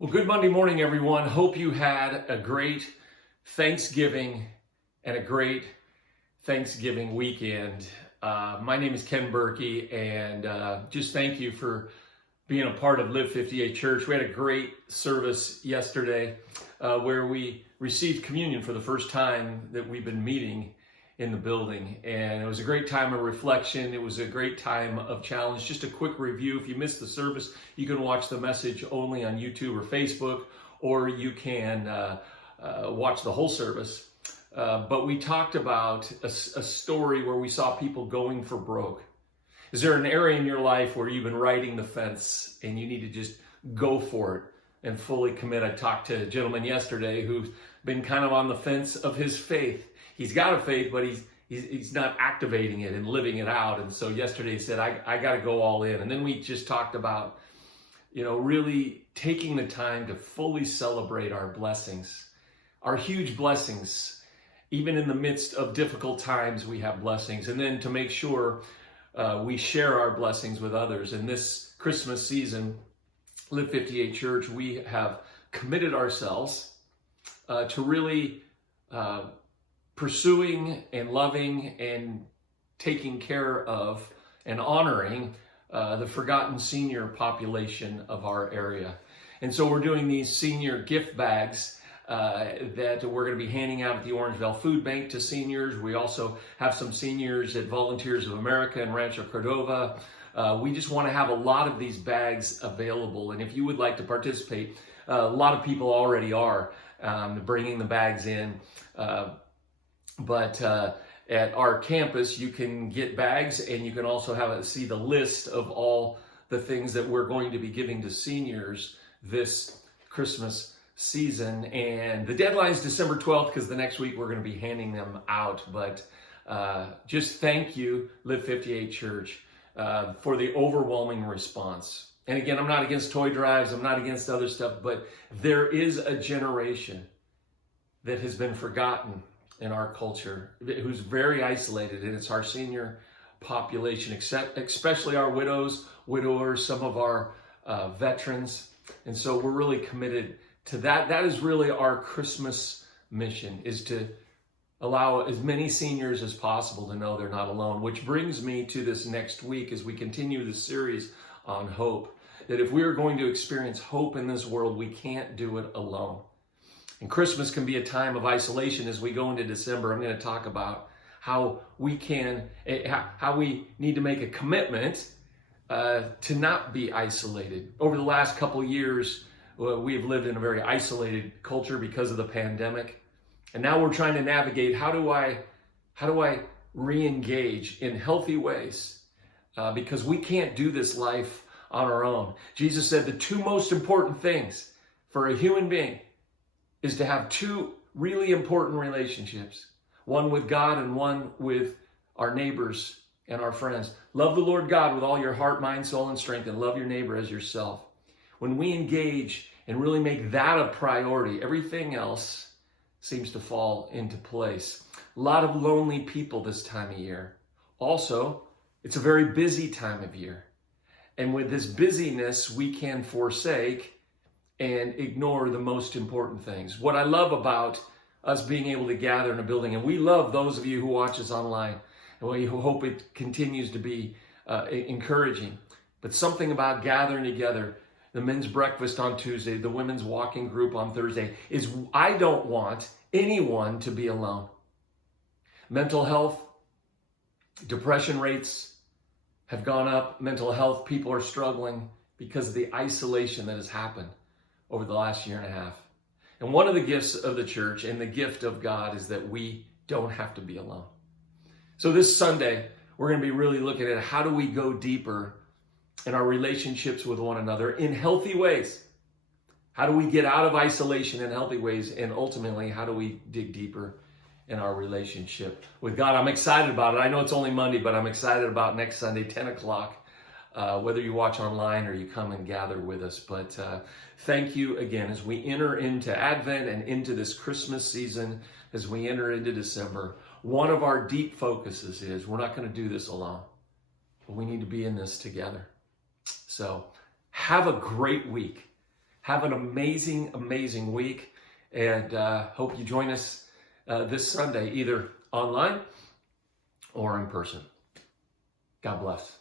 Well, good Monday morning, everyone. Hope you had a great Thanksgiving and a great Thanksgiving weekend. My name is Ken Burkey, and just thank you for being a part of Live58 Church. We had a great service yesterday where we received communion for the first time that we've been meeting in the building, and it was a great time of reflection. It was a great time of challenge. Just a quick review: if you missed the service, you can watch the message only on YouTube or Facebook, or you can watch the whole service. But we talked about a story where we saw people going for broke. Is there an area in your life where you've been riding the fence and you need to just go for it and fully commit? I talked to a gentleman yesterday who's been kind of on the fence of his faith. He's got a faith, but he's not activating it and living it out. And so yesterday he said, I got to go all in. And then we just talked about, really taking the time to fully celebrate our blessings, our huge blessings. Even in the midst of difficult times, we have blessings. And then to make sure we share our blessings with others. In this Christmas season, Live58 Church, we have committed ourselves to really pursuing and loving and taking care of and honoring the forgotten senior population of our area. And so we're doing these senior gift bags that we're going to be handing out at the Orangeville Food Bank to seniors. We also have some seniors at Volunteers of America and Rancho Cordova. We just want to have a lot of these bags available. And if you would like to participate, a lot of people already are bringing the bags in. But at our campus, you can get bags, and you can also see the list of all the things that we're going to be giving to seniors this Christmas season. And the deadline is December 12th, because the next week we're going to be handing them out. But just thank you, Live58 Church, for the overwhelming response. And again, I'm not against toy drives. I'm not against other stuff, but there is a generation that has been forgotten in our culture, who's very isolated, and it's our senior population, especially our widowers, some of our veterans. And so we're really committed to that. That is really our Christmas mission, is to allow as many seniors as possible to know they're not alone. Which brings me to this next week as we continue the series on hope, that if we are going to experience hope in this world, we can't do it alone. And Christmas can be a time of isolation. As we go into December, I'm going to talk about how we need to make a commitment to not be isolated. Over the last couple of years, we have lived in a very isolated culture because of the pandemic. And now we're trying to navigate, how do I re-engage in healthy ways? Because we can't do this life on our own. Jesus said the two most important things for a human being is to have two really important relationships, one with God and one with our neighbors and our friends. Love the Lord God with all your heart, mind, soul, and strength, and love your neighbor as yourself. When we engage and really make that a priority, everything else seems to fall into place. A lot of lonely people this time of year. Also, it's a very busy time of year. And with this busyness, we can forsake and ignore the most important things. What I love about us being able to gather in a building, and we love those of you who watch us online, and we hope it continues to be encouraging, but something about gathering together, the men's breakfast on Tuesday, the women's walking group on Thursday, is I don't want anyone to be alone. Mental health, depression rates have gone up. Mental health, people are struggling because of the isolation that has happened over the last year and a half. And one of the gifts of the church and the gift of God is that we don't have to be alone. So this Sunday, we're going to be really looking at how do we go deeper in our relationships with one another in healthy ways. How do we get out of isolation in healthy ways? And ultimately, how do we dig deeper in our relationship with God? I'm excited about it. I know it's only Monday, but I'm excited about next Sunday, 10 o'clock. Whether you watch online or you come and gather with us. But thank you again as we enter into Advent and into this Christmas season, as we enter into December. One of our deep focuses is we're not going to do this alone, but we need to be in this together. So have a great week. Have an amazing, amazing week, and hope you join us this Sunday, either online or in person. God bless.